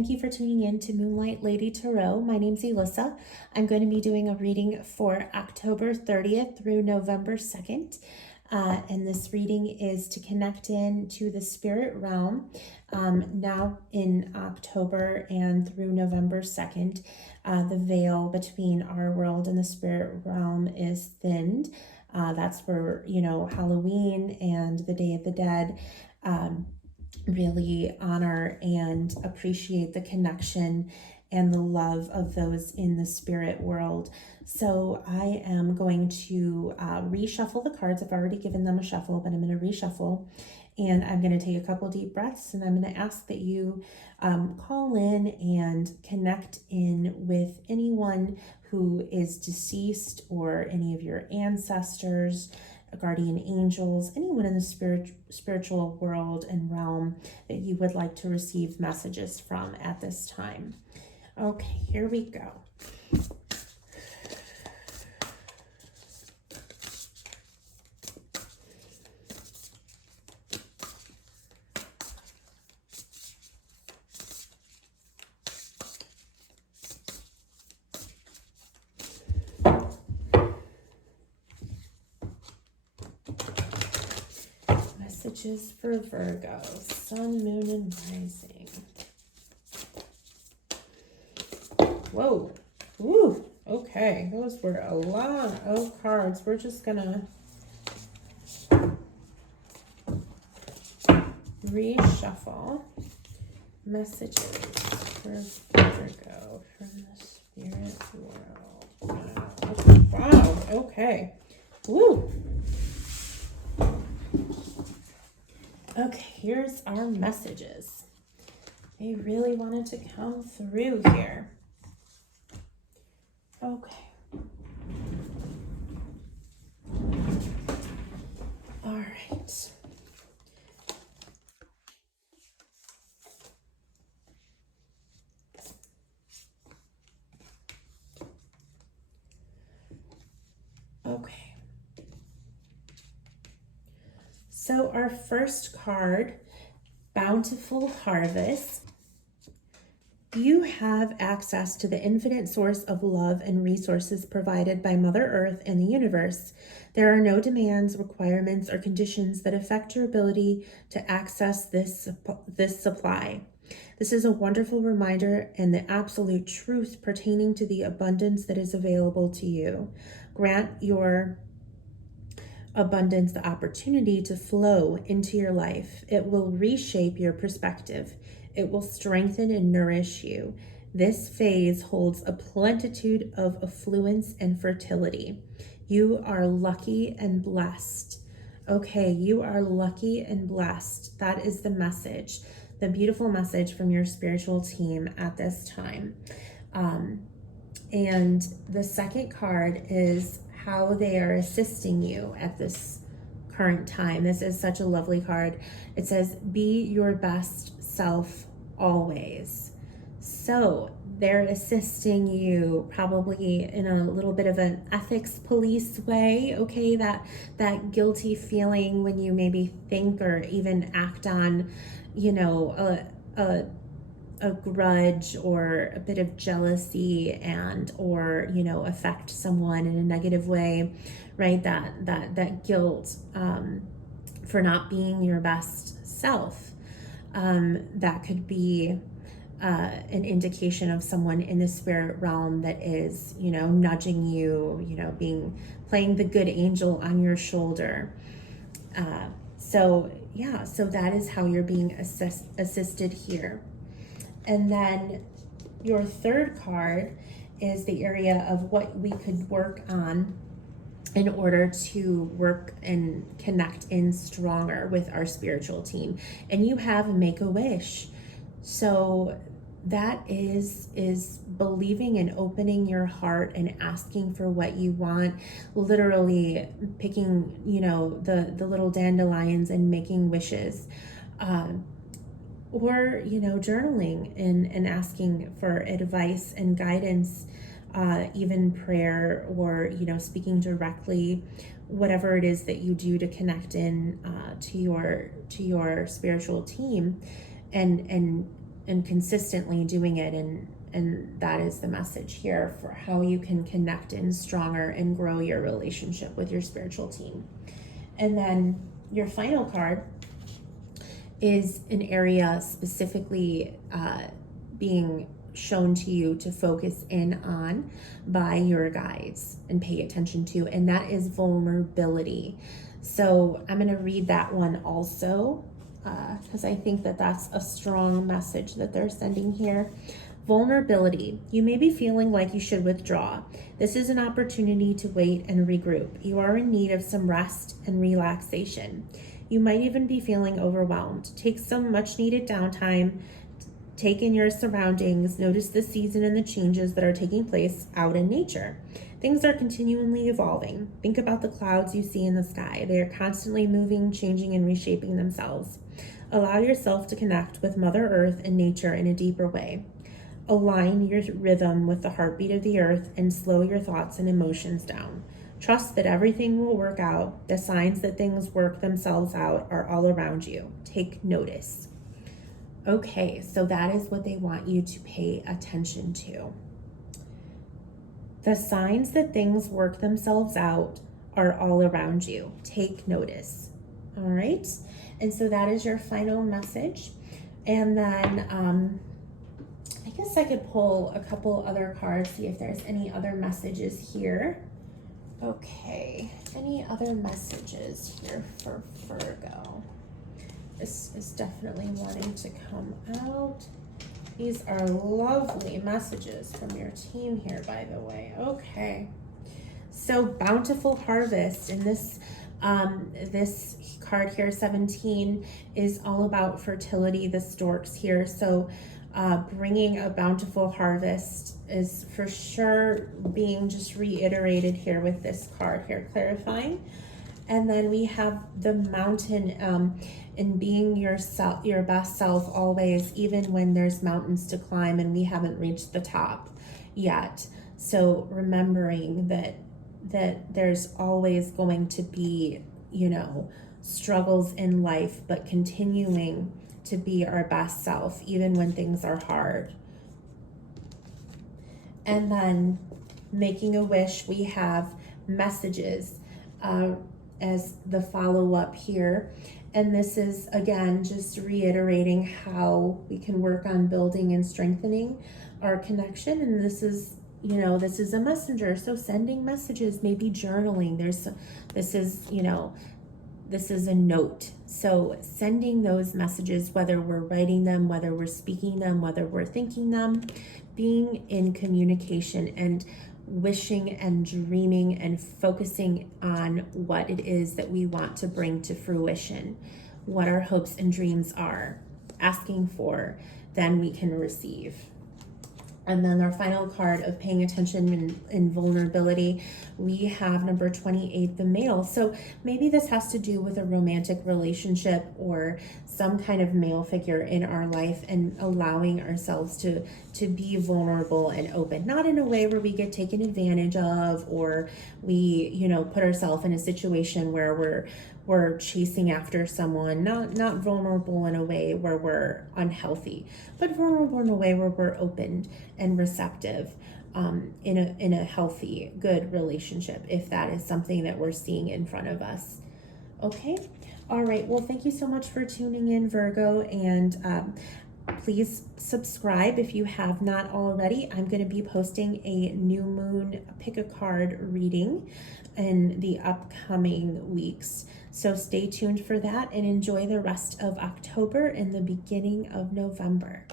thank you for tuning in to Moonlight Lady Tarot. My name's Elissa. I'm going to be doing a reading for October 30th through November 2nd. And this reading is to connect in to the spirit realm now in October and through November 2nd. The veil between our world and the spirit realm is thinned. That's for, Halloween and the Day of the Dead. Really honor and appreciate the connection and the love of those in the spirit world. So I am going to reshuffle the cards. I've already given them a shuffle, but I'm going to reshuffle, and I'm going to take a couple deep breaths, and I'm going to ask that you call in and connect in with anyone who is deceased or any of your ancestors, guardian angels, anyone in the spiritual world and realm that you would like to receive messages from at this time. Okay, here we go. Messages for Virgo, Sun, Moon, and Rising. Whoa. Ooh. Okay. Those were a lot of cards. We're just gonna reshuffle messages for Virgo from the spirit world. Wow. Okay. Woo. Okay, here's our messages. They really wanted to come through here. Okay. All right. Okay. So our first card, Bountiful Harvest. You have access to the infinite source of love and resources provided by Mother Earth and the universe. There are no demands, requirements, or conditions that affect your ability to access this supply. This is a wonderful reminder and the absolute truth pertaining to the abundance that is available to you. Grant your abundance the opportunity to flow into your life. It will reshape your perspective. It will strengthen and nourish you. This phase holds a plenitude of affluence and fertility. You are lucky and blessed. Okay, you are lucky and blessed. That is the message, the beautiful message from your spiritual team at this time. And the second card is how they are assisting you at this current time. This is such a lovely card. It says, be your best self always. So they're assisting you probably in a little bit of an ethics police way, okay? That guilty feeling when you maybe think or even act on, a grudge or a bit of jealousy and or affect someone in a negative way, right? That guilt for not being your best self, that could be an indication of someone in the spirit realm that is nudging you, playing the good angel on your shoulder. So that is how you're being assisted here. And then your third card is the area of what we could work on in order to work and connect in stronger with our spiritual team. And you have make a wish. So that is believing and opening your heart and asking for what you want, literally picking, the little dandelions and making wishes. Or journaling and asking for advice and guidance, even prayer, or speaking directly, whatever it is that you do to connect in to your spiritual team, and and consistently doing it. And that is the message here for how you can connect in stronger and grow your relationship with your spiritual team. And then your final card is an area specifically being shown to you to focus in on by your guides and pay attention to, and that is vulnerability. So I'm going to read that one also because I think that that's a strong message that they're sending here. Vulnerability. You may be feeling like you should withdraw. This is an opportunity to wait and regroup. You are in need of some rest and relaxation. You might even be feeling overwhelmed. Take some much needed downtime. Take in your surroundings. Notice the season and the changes that are taking place out in nature. Things are continually evolving. Think about the clouds you see in the sky. They are constantly moving, changing, and reshaping themselves. Allow yourself to connect with Mother Earth and nature in a deeper way. Align your rhythm with the heartbeat of the earth and slow your thoughts and emotions down. Trust that everything will work out. The signs that things work themselves out are all around you. Take notice. Okay, so that is what they want you to pay attention to. The signs that things work themselves out are all around you. Take notice. All right, and so that is your final message. And then I guess I could pull a couple other cards, see if there's any other messages here. Okay, any other messages here for Virgo? This is definitely wanting to come out. These are lovely messages from your team here, by the way. Okay, so bountiful harvest, and this card here, 17, is all about fertility, the storks here. So bringing a bountiful harvest is for sure being just reiterated here with this card here, clarifying. And then we have the mountain, in being yourself, your best self always, even when there's mountains to climb and we haven't reached the top yet. So remembering that there's always going to be, struggles in life, but continuing to be our best self, even when things are hard. And then making a wish, we have messages as the follow-up here. And this is, again, just reiterating how we can work on building and strengthening our connection. And this is, this is a messenger. So sending messages, maybe journaling. This is a note. So sending those messages, whether we're writing them, whether we're speaking them, whether we're thinking them, being in communication and wishing and dreaming and focusing on what it is that we want to bring to fruition, what our hopes and dreams are, asking for, then we can receive. And then our final card of paying attention in vulnerability, we have number 28, the male. So maybe this has to do with a romantic relationship or some kind of male figure in our life, and allowing ourselves to be vulnerable and open, not in a way where we get taken advantage of, or we, put ourselves in a situation where we're chasing after someone, not vulnerable in a way where we're unhealthy, but vulnerable in a way where we're open and receptive, in a healthy, good relationship, if that is something that we're seeing in front of us. Okay, all right, well, thank you so much for tuning in, Virgo, and please subscribe if you have not already. I'm going to be posting a new moon pick a card reading in the upcoming weeks. So stay tuned for that and enjoy the rest of October and the beginning of November.